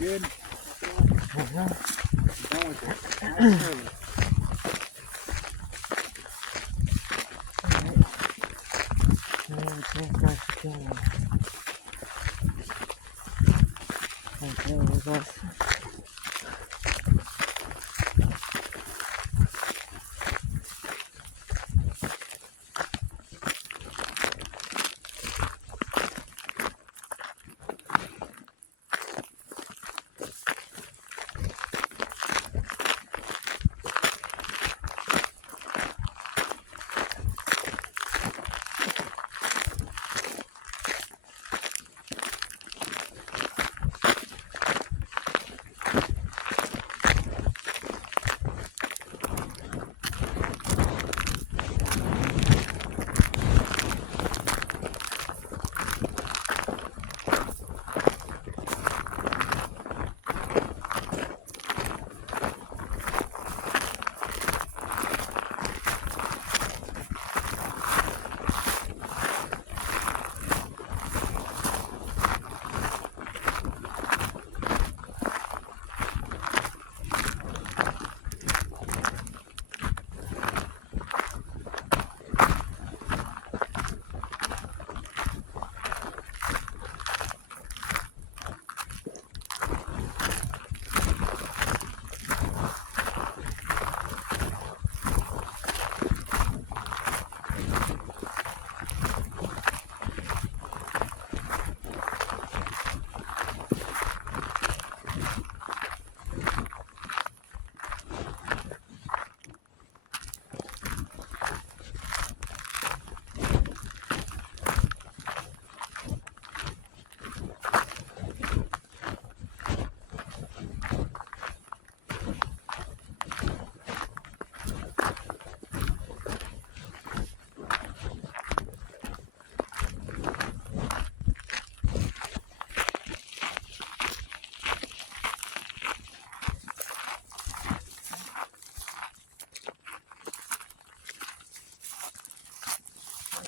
good. Uh-huh. Done with it. Nice early. Okay, there's us.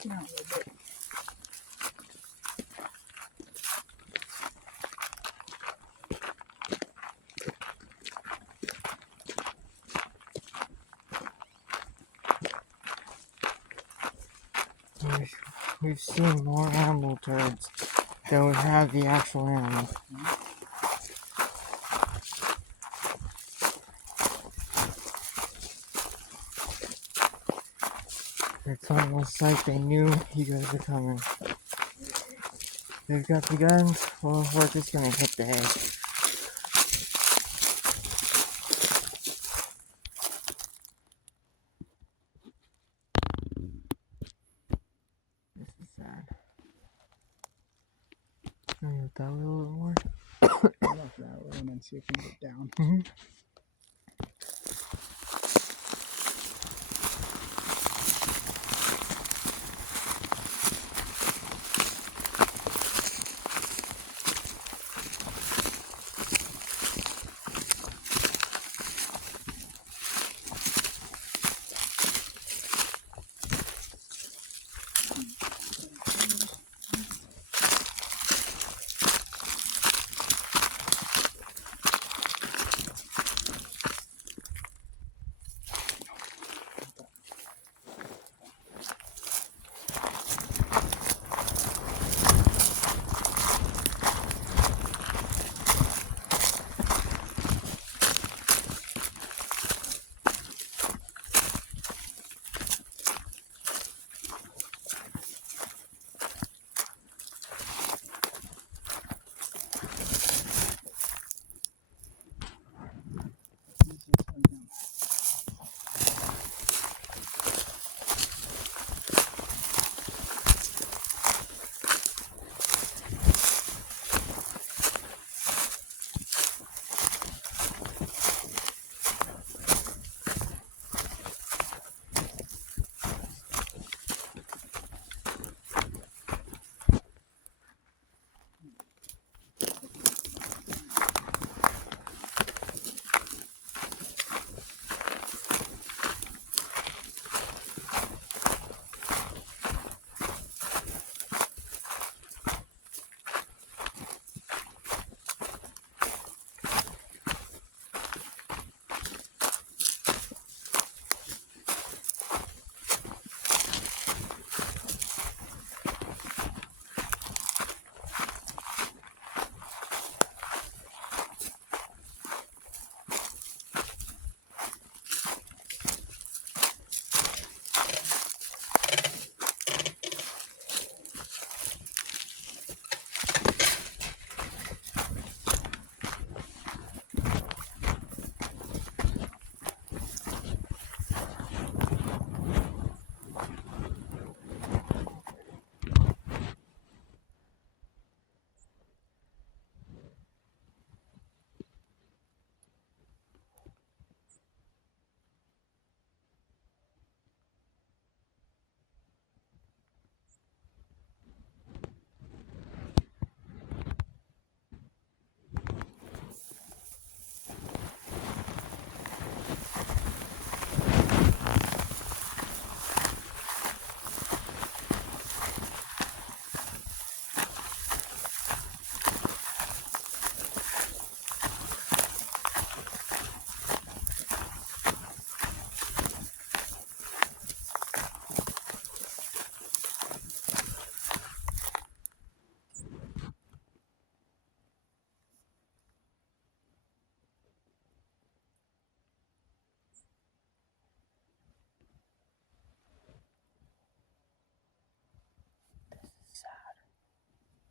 Down a little bit. We've seen more animal turds than we have the actual animal. It's almost like they knew you guys were coming. They've got the guns, well, we're just gonna hit the hay. This is sad. Can you get that way a little more? I left that way and then see if we can get down. Mm-hmm.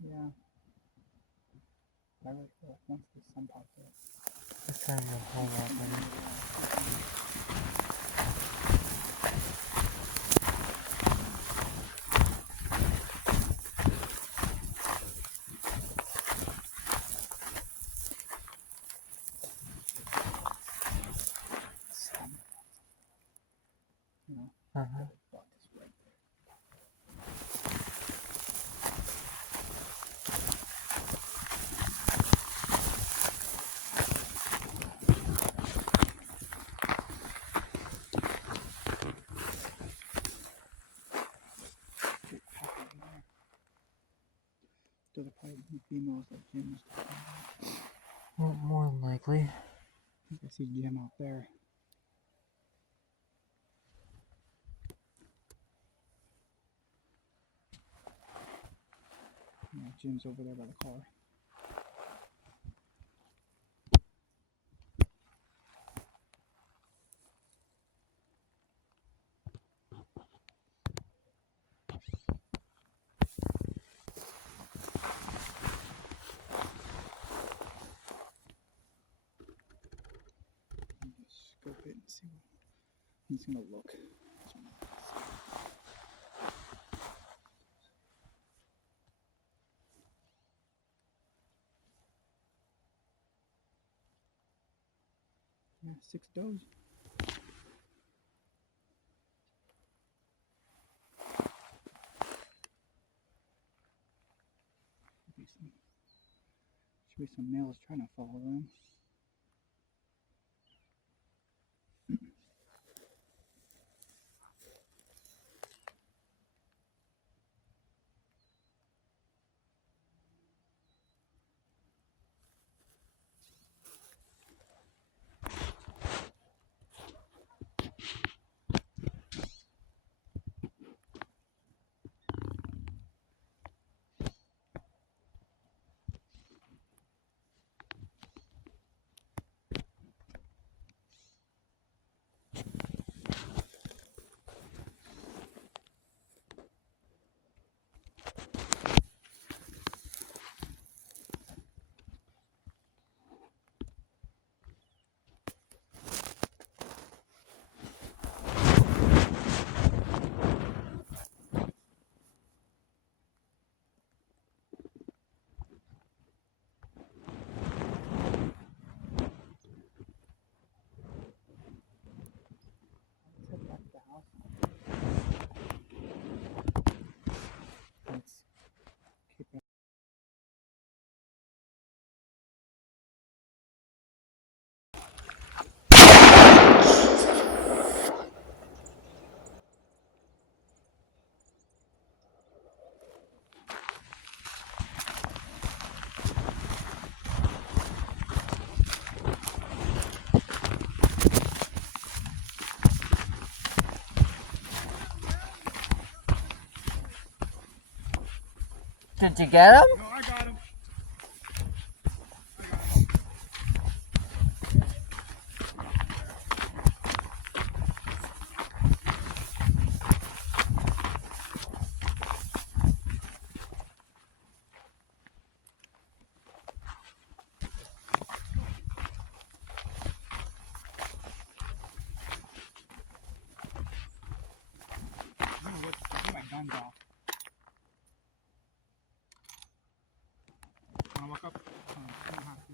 Yeah. I really feel like once the sun pops up. It's gonna be a whole lot better. Sun. You know, Uh-huh. the buck is right there. Get happy in there. Those are probably the females that Jim was talking about. Well, more than likely. I think I see Jim out there. Yeah, Jim's over there by the car. Just scope it and see. He's gonna look. Yeah, 6 does. Should be some males trying to follow them. Let's head back to the house. Let's keep it. Did you get him? No, I got him. My gun's off. Wanna walk up? You don't have to.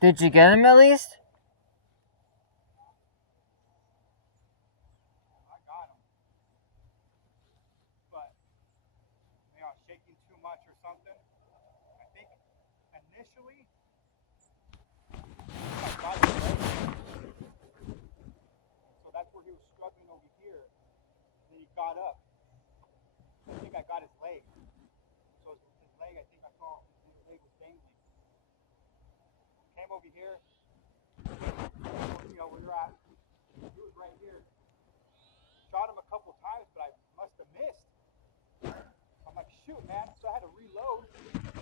Did you get him at least? I got him. But they are shaking too much or something. I think initially I got him right. So that's where he was struggling over here. And then he got up. I think I got got his leg. So his leg, I think I saw his leg was dangling. Came over here, you know, where you're at. He was right here. Shot him a couple times, but I must have missed. I'm like, shoot, man. So I had to reload.